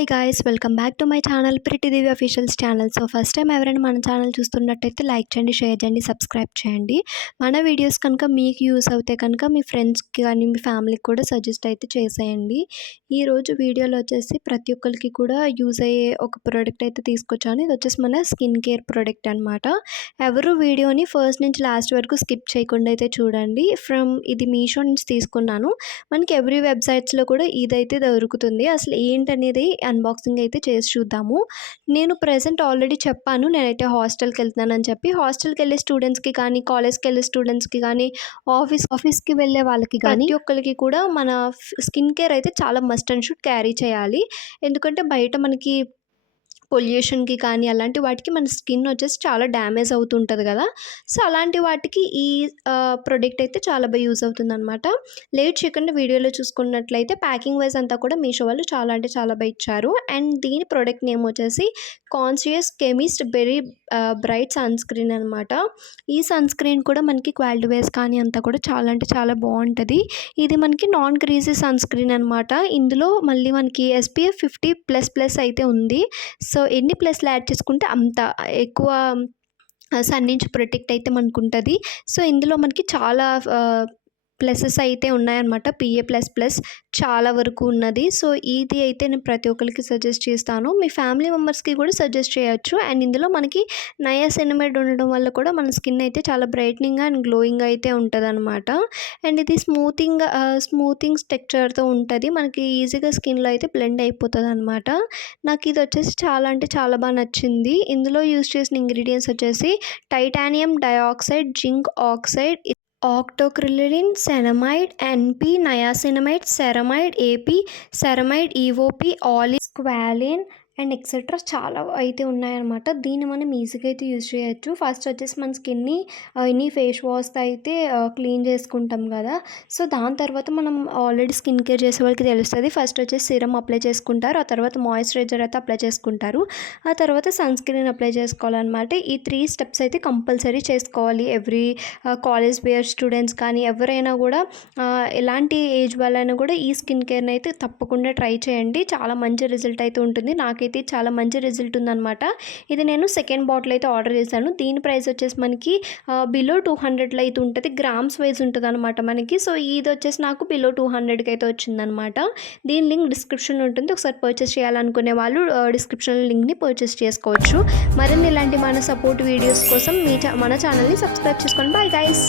Hi guys, welcome back to my channel pretty Divi officials channel. So first time ఎవరైనా మన channel చూస్తున్నట్టయితే like చేయండి, share చేయండి, subscribe చేయండి. మన వీడియోస్ కనుక మీకు యూస్ అవుతే కనుక మీ ఫ్రెండ్స్కి కానీ మీ ఫ్యామిలీకి కూడా సజెస్ట్ అయితే చేసేయండి. ఈరోజు వీడియోలో వచ్చేసి ప్రతి ఒక్కరికి కూడా యూజ్ అయ్యే ఒక ప్రోడక్ట్ అయితే తీసుకొచ్చాను. ఇది వచ్చేసి మన స్కిన్ కేర్ ప్రోడక్ట్ అనమాట. ఎవరు వీడియోని ఫస్ట్ నుంచి లాస్ట్ వరకు స్కిప్ చేయకుండా అయితే చూడండి. ఇది మీషో నుంచి తీసుకున్నాను. మనకి ఎవ్రీ వెబ్సైట్స్లో కూడా ఇదైతే దొరుకుతుంది. అసలు ఏంటనేది అన్బాక్సింగ్ అయితే చేసి చూద్దాము. నేను ప్రెజెంట్ ఆల్రెడీ చెప్పాను, నేనైతే హాస్టల్కి వెళ్తున్నానని చెప్పి. హాస్టల్కి వెళ్ళే స్టూడెంట్స్కి కానీ, కాలేజ్కి వెళ్ళే స్టూడెంట్స్కి కానీ, ఆఫీస్కి వెళ్ళే వాళ్ళకి కానీ ప్రతి ఒక్కరికి కూడా మన స్కిన్ కేర్ అయితే చాలా మస్ట్ అండ్ షుడ్ క్యారీ చేయాలి. ఎందుకంటే బయట మనకి పొల్యూషన్కి కానీ అలాంటి వాటికి మన స్కిన్ వచ్చేసి చాలా డ్యామేజ్ అవుతుంటుంది కదా. సో అలాంటి వాటికి ఈ ప్రోడక్ట్ అయితే చాలా బాగా యూజ్ అవుతుంది అనమాట. లేట్ చేయకుండా వీడియోలో చూసుకున్నట్లయితే ప్యాకింగ్ వైజ్ అంతా కూడా మీషో వాళ్ళు చాలా అంటే చాలా బాగా ఇచ్చారు. అండ్ దీని ప్రోడక్ట్ నేమ్ వచ్చేసి Conscious Chemist berry bright sunscreen అనమాట. ఈ సన్ స్క్రీన్ కూడా మనకి క్వాలిటీ వైజ్ కానీ అంతా కూడా చాలా అంటే చాలా బాగుంటుంది. ఇది మనకి నాన్ గ్రీజీ సన్ స్క్రీన్ అనమాట. ఇందులో మళ్ళీ మనకి SPF 50++ అయితే ఉంది. సో ఎన్ని ప్లస్లు యాడ్ చేసుకుంటే అంత ఎక్కువ సన్ నుంచి ప్రొటెక్ట్ అయితే మనకు ఉంటుంది. సో ఇందులో మనకి చాలా ప్లసెస్ అయితే ఉన్నాయన్నమాట. PA++ చాలా వరకు ఉన్నది. సో ఇది అయితే నేను ప్రతి ఒక్కరికి సజెస్ట్ చేస్తాను. మీ ఫ్యామిలీ మెంబర్స్కి కూడా సజెస్ట్ చేయొచ్చు. అండ్ ఇందులో మనకి నయాసినమైడ్ ఉండడం వల్ల కూడా మన స్కిన్ అయితే చాలా బ్రైట్నింగ్ అండ్ గ్లోయింగ్ అయితే ఉంటుంది అనమాట. అండ్ ఇది స్మూతింగ్ టెక్స్చర్తో ఉంటుంది. మనకి ఈజీగా స్కిన్లో అయితే బ్లెండ్ అయిపోతుంది అనమాట. నాకు ఇది వచ్చేసి చాలా అంటే చాలా బాగా నచ్చింది. ఇందులో యూజ్ చేసిన ఇంగ్రీడియంట్స్ వచ్చేసి titanium dioxide, zinc oxide, octocrylene, ceramide, NP, niacinamide, ceramide, AP, ceramide, EOP, olive, squalane and etcetera చాలా అయితే ఉన్నాయన్నమాట. దీన్ని మనం ఈజీగా అయితే యూజ్ చేయొచ్చు. ఫస్ట్ వచ్చేసి మన స్కిన్ని ఎనీ ఫేస్ వాష్తో అయితే క్లీన్ చేసుకుంటాం కదా. సో దాని తర్వాత మనం ఆల్రెడీ స్కిన్ కేర్ చేసే వాళ్ళకి తెలుస్తుంది. ఫస్ట్ వచ్చేసి సిరమ్ అప్లై చేసుకుంటారు, ఆ తర్వాత మాయిశ్చరైజర్ అయితే అప్లై చేసుకుంటారు, ఆ తర్వాత సన్ స్క్రీన్ అప్లై చేసుకోవాలన్నమాట. ఈ 3 స్టెప్స్ అయితే కంపల్సరీ చేసుకోవాలి. ఎవ్రీ కాలేజ్ వేర్ స్టూడెంట్స్ కానీ ఎవరైనా కూడా ఎలాంటి ఏజ్ వాళ్ళైనా కూడా ఈ స్కిన్ కేర్ని అయితే తప్పకుండా ట్రై చేయండి. చాలా మంచి రిజల్ట్ అయితే ఉంటుంది. నాకైతే చాలా మంచి రిజల్ట్ ఉందన్నమాట. ఇది నేను సెకండ్ బాటిల్ అయితే ఆర్డర్ చేశాను. దీని ప్రైస్ వచ్చేసి మనకి బిలో 200లో అయితే ఉంటుంది. గ్రామ్స్ వైజ్ ఉంటుంది అనమాట మనకి. సో ఇది వచ్చేసి నాకు బిలో 200కి అయితే వచ్చిందనమాట. దీని లింక్ డిస్క్రిప్షన్లో ఉంటుంది. ఒకసారి పర్చేస్ చేయాలనుకునే వాళ్ళు డిస్క్రిప్షన్లో లింక్ని పర్చేస్ చేసుకోవచ్చు. మరిన్ని ఇలాంటి మన సపోర్ట్ వీడియోస్ కోసం మన ఛానల్ని సబ్స్క్రైబ్ చేసుకోండి. Bye guys.